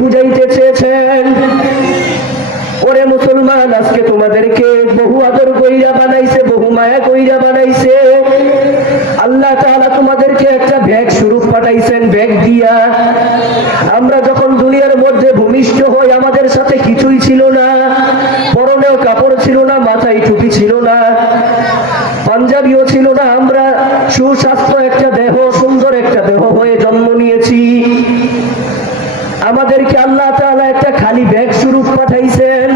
বুঝাইতে চেয়েছেন, ওরে মুসলমান, আজকে তোমাদেরকে বহু আদর কইরা বানাইছে, বহু মায়া কইরা বানাইছে। আল্লাহ তাআলা তোমাদেরকে একটা ব্যাগ স্বরূপ পাঠাইছেন, ব্যাগ দিয়া। আমরা যখন দুনিয়ার মধ্যে ভূমিষ্ঠ হই, আমাদের সাথে কিছুই ছিল না, পরনেও কাপড় ছিল না, মাথায় টুপি ছিল না, পাঞ্জাবিও ছিল না। আমরা সুস্বাস্থ্য একটা দেহ, সুন্দর একটা দেহ হয়ে জন্ম নিয়েছি। আমাদেরকে আল্লাহ তাআলা একটা খালি ব্যাগ স্বরূপ পাঠাইছেন।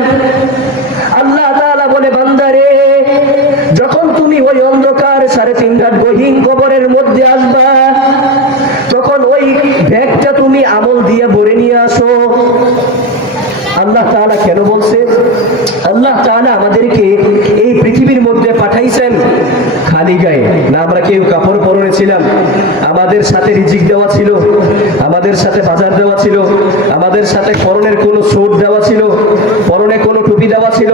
আল্লাহ তাআলা বলে, বান্দারে, যখন তুমি ওই অন্ধকার 3.5 হাত গহীন কবরের মধ্যে আসবা, তখন ওই ব্যাগটা তুমি আমল দিয়ে ভরে নিয়ে আসো। আল্লাহ তাআলা কেন বলছে? আল্লাহ তাআলা আমাদেরকে এই পৃথিবীর মধ্যে পাঠাইছেন খালি গায়ে না। আমরা কেউ কাপড় পরনে ছিলাম, আমাদের সাথে রিজিক দেওয়া ছিল, আমাদের সাথে বাজার দেওয়া ছিল, আমাদের সাথে পরনের কোনো সোট দেওয়া ছিল, পরনে কোনো টুপি দেওয়া ছিল,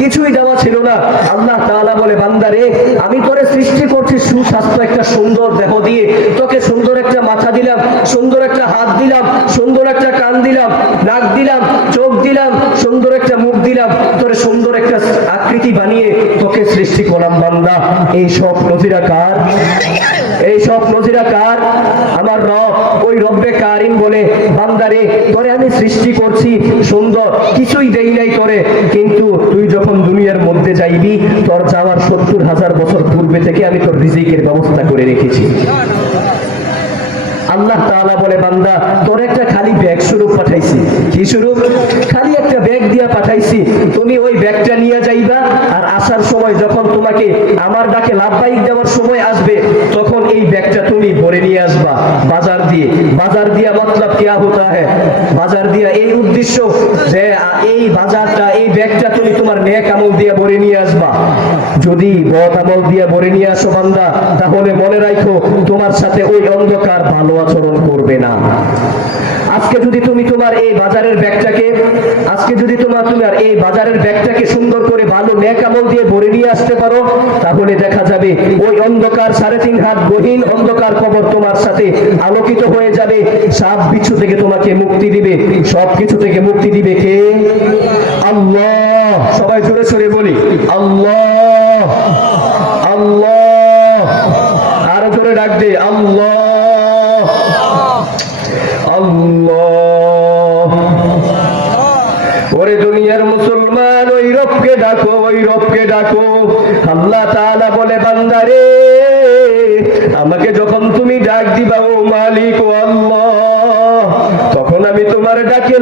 কিছুই দেওয়া ছিল না। আল্লাহ তাআলা বলে, বান্দারে, আমি তোরে সৃষ্টি করছি সুস্বাস্থ্য একটা সুন্দর দেহ দিয়ে। তোকে সুন্দর একটা মাথা দিলাম, সুন্দর একটা হাত দিলাম, সুন্দর একটা কান দিলাম, নাক দিলাম, চোখ দিলাম, সুন্দর একটা মুখ দিলাম, তোরে সুন্দর একটা আকৃতি বানিয়ে তোকে সৃষ্টি করলাম। বান্দা, এই সব নজিরা কার? এই সব নজিরা কার? আমার রব। ওই রব্বে কারিম বলে, বান্দারে, তোরে আমি সৃষ্টি করছি সুন্দর, কিছুই দেই নাই তোরে, কিন্তু তুই যখন দুনিয়ার মধ্যে যাইবি, তোর যাওয়ার 70,000 বছর পূর্বে থেকে আমি তোর রিজিকের ব্যবস্থা করে রেখেছি। আল্লাহ তাআলা বলে, বান্দা, তোর একটা খালি ব্যাগ স্বরূপ পাঠাইছি। কি স্বরূপ? খালি একটা ব্যাগ দিয়া পাঠাইছি। তুমি ওই ব্যাগটা নিয়ে যাইবা, আর আসার সময় যখন তোমাকে আমার ডাকে লাভবাহিক দেওয়ার সময় আসবে, তখন এই ব্যাগটা তুমি ভরে নিয়ে আসবা বাজার দিয়ে। বাজার দিয়া মতলব क्या होता है? বাজার দিয়া এই উদ্দেশ্য যে এই বাজারটা, এই ব্যাগটা তুমি তোমার নেক আমল দিয়ে ভরে নিয়ে আসবা। যদি বদ আমল দিয়ে ভরে নিয়ে আসো বান্দা, তাহলে মনে রাখো, তোমার সাথে ওই অন্ধকার ভালো আচরণ করবে না। আজকে যদি তুমি তোমার এই বাজারের ব্যাগটাকে, সুন্দর করে ভালো নেক আমল দিয়ে ভরে নিয়ে আসতে পারো, তাহলে দেখা যাবে ওই অন্ধকার 3.5 হাত গহীন অন্ধকার কবর তোমার সাথে আলোকিত হয়ে যাবে। সাপ বিচ্ছু থেকে তোমাকে মুক্তি দিবে, সবকিছু থেকে মুক্তি দিবে কে? আল্লাহ। সবাই জোরে সরে বলি, আল্লাহ। আল্লাহ। আরো জোরে ডাক দে, আল্লাহ। আল্লাহ। ওরে দুনিয়ার মুসলমান, ওই রবকে ডাকো, ওই রবকে ডাকো। আল্লাহ তাআলা বলে, বান্দারে, আমাকে যখন তুমি ডাক দিবা, ও মালিক, ও আল্লাহ, তখন আমি তোমার ডাকে